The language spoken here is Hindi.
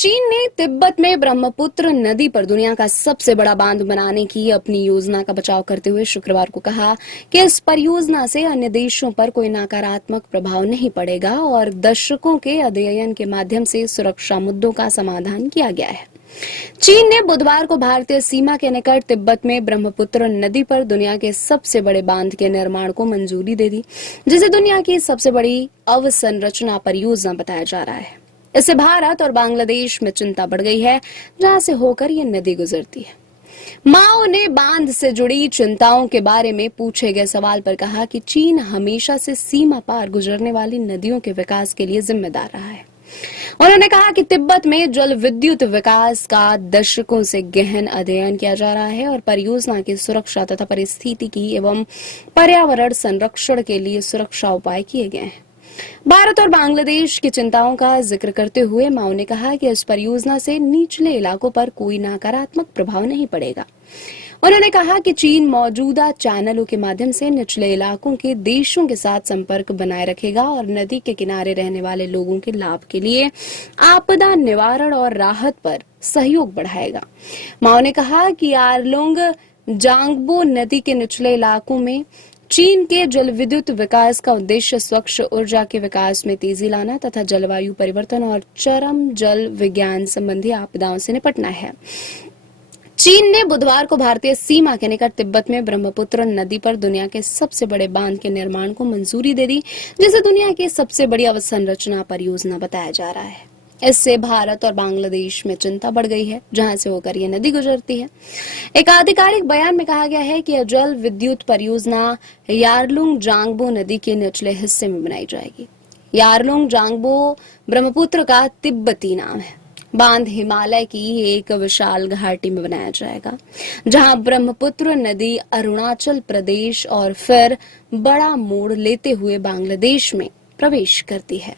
चीन ने तिब्बत में ब्रह्मपुत्र नदी पर दुनिया का सबसे बड़ा बांध बनाने की अपनी योजना का बचाव करते हुए शुक्रवार को कहा कि इस परियोजना से अन्य देशों पर कोई नकारात्मक प्रभाव नहीं पड़ेगा और दशकों के अध्ययन के माध्यम से सुरक्षा मुद्दों का समाधान किया गया है। चीन ने बुधवार को भारतीय सीमा के निकट तिब्बत में ब्रह्मपुत्र नदी पर दुनिया के सबसे बड़े बांध के निर्माण को मंजूरी दे दी, जिसे दुनिया की सबसे बड़ी अवसंरचना परियोजना बताया जा रहा है। इससे भारत और बांग्लादेश में चिंता बढ़ गई है, जहां से होकर ये नदी गुजरती है। माओ ने बांध से जुड़ी चिंताओं के बारे में पूछे गए सवाल पर कहा कि चीन हमेशा से सीमा पार गुजरने वाली नदियों के विकास के लिए जिम्मेदार रहा है। उन्होंने कहा कि तिब्बत में जल विद्युत विकास का दशकों से गहन अध्ययन किया जा रहा है और परियोजना की सुरक्षा तथा पारिस्थितिकी एवं पर्यावरण संरक्षण के लिए सुरक्षा उपाय किए गए हैं। भारत और बांग्लादेश की चिंताओं का जिक्र करते हुए माओ ने कहा कि इस परियोजना से निचले इलाकों पर कोई नकारात्मक प्रभाव नहीं पड़ेगा। उन्होंने कहा कि चीन मौजूदा चैनलों के माध्यम से निचले इलाकों के देशों के साथ संपर्क बनाए रखेगा और नदी के किनारे रहने वाले लोगों के लाभ के लिए आपदा निवारण और राहत पर सहयोग बढ़ाएगा। माओ ने कहा कि यारलुंग जांगबो नदी के निचले इलाकों में चीन के जल विद्युत विकास का उद्देश्य स्वच्छ ऊर्जा के विकास में तेजी लाना तथा जलवायु परिवर्तन और चरम जल विज्ञान संबंधी आपदाओं से निपटना है। चीन ने बुधवार को भारतीय सीमा के निकट तिब्बत में ब्रह्मपुत्र नदी पर दुनिया के सबसे बड़े बांध के निर्माण को मंजूरी दे दी, जिसे दुनिया की सबसे बड़ी अवसंरचना परियोजना बताया जा रहा है। इससे भारत और बांग्लादेश में चिंता बढ़ गई है, जहां से होकर यह नदी गुजरती है। एक आधिकारिक बयान में कहा गया है कि यह जल विद्युत परियोजना यारलुंग जांगबो नदी के निचले हिस्से में बनाई जाएगी। यारलुंग जांगबो ब्रह्मपुत्र का तिब्बती नाम है। बांध हिमालय की एक विशाल घाटी में बनाया जाएगा, जहां ब्रह्मपुत्र नदी अरुणाचल प्रदेश और फिर बड़ा मोड़ लेते हुए बांग्लादेश में प्रवेश करती है।